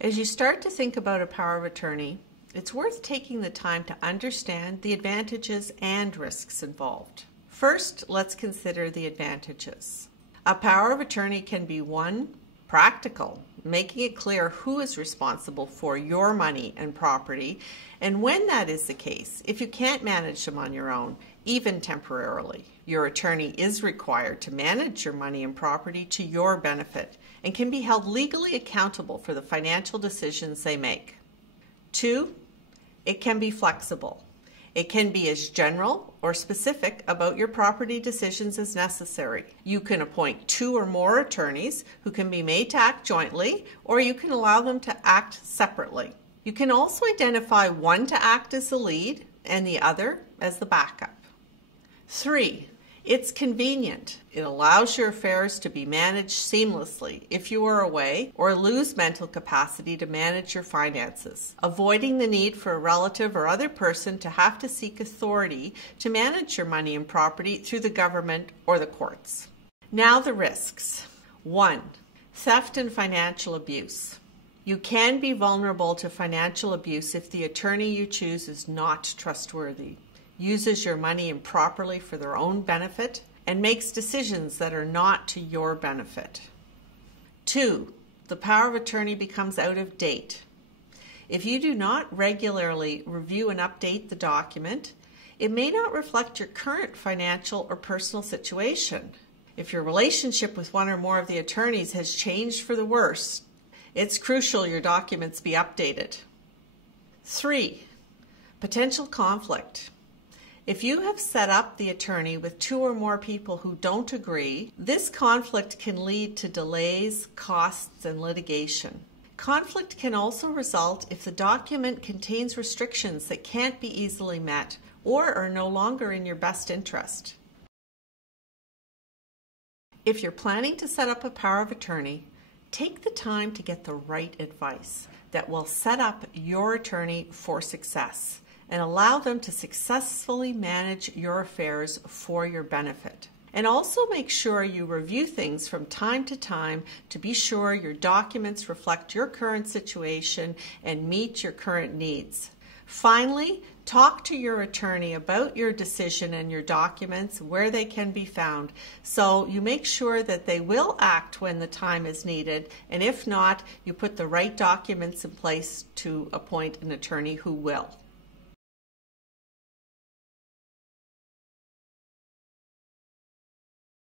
As you start to think about a power of attorney, it's worth taking the time to understand the advantages and risks involved. First, let's consider the advantages. A power of attorney can be one, practical, making it clear who is responsible for your money and property, and when that is the case, if you can't manage them on your own, even temporarily, your attorney is required to manage your money and property to your benefit and can be held legally accountable for the financial decisions they make. Two, it can be flexible. It can be as general or specific about your property decisions as necessary. You can appoint two or more attorneys who can be made to act jointly, or you can allow them to act separately. You can also identify one to act as the lead and the other as the backup. Three, it's convenient. It allows your affairs to be managed seamlessly if you are away or lose mental capacity to manage your finances, avoiding the need for a relative or other person to have to seek authority to manage your money and property through the government or the courts. Now the risks. 1. Theft and financial abuse. You can be vulnerable to financial abuse if the attorney you choose is not trustworthy, uses your money improperly for their own benefit, and makes decisions that are not to your benefit. 2. The power of attorney becomes out of date. If you do not regularly review and update the document, it may not reflect your current financial or personal situation. If your relationship with one or more of the attorneys has changed for the worse, it's crucial your documents be updated. 3. Potential conflict. If you have set up the attorney with two or more people who don't agree, this conflict can lead to delays, costs, and litigation. Conflict can also result if the document contains restrictions that can't be easily met or are no longer in your best interest. If you're planning to set up a power of attorney, take the time to get the right advice that will set up your attorney for success and allow them to successfully manage your affairs for your benefit. And also make sure you review things from time to time to be sure your documents reflect your current situation and meet your current needs. Finally, talk to your attorney about your decision and your documents, where they can be found, so you make sure that they will act when the time is needed, and if not, you put the right documents in place to appoint an attorney who will.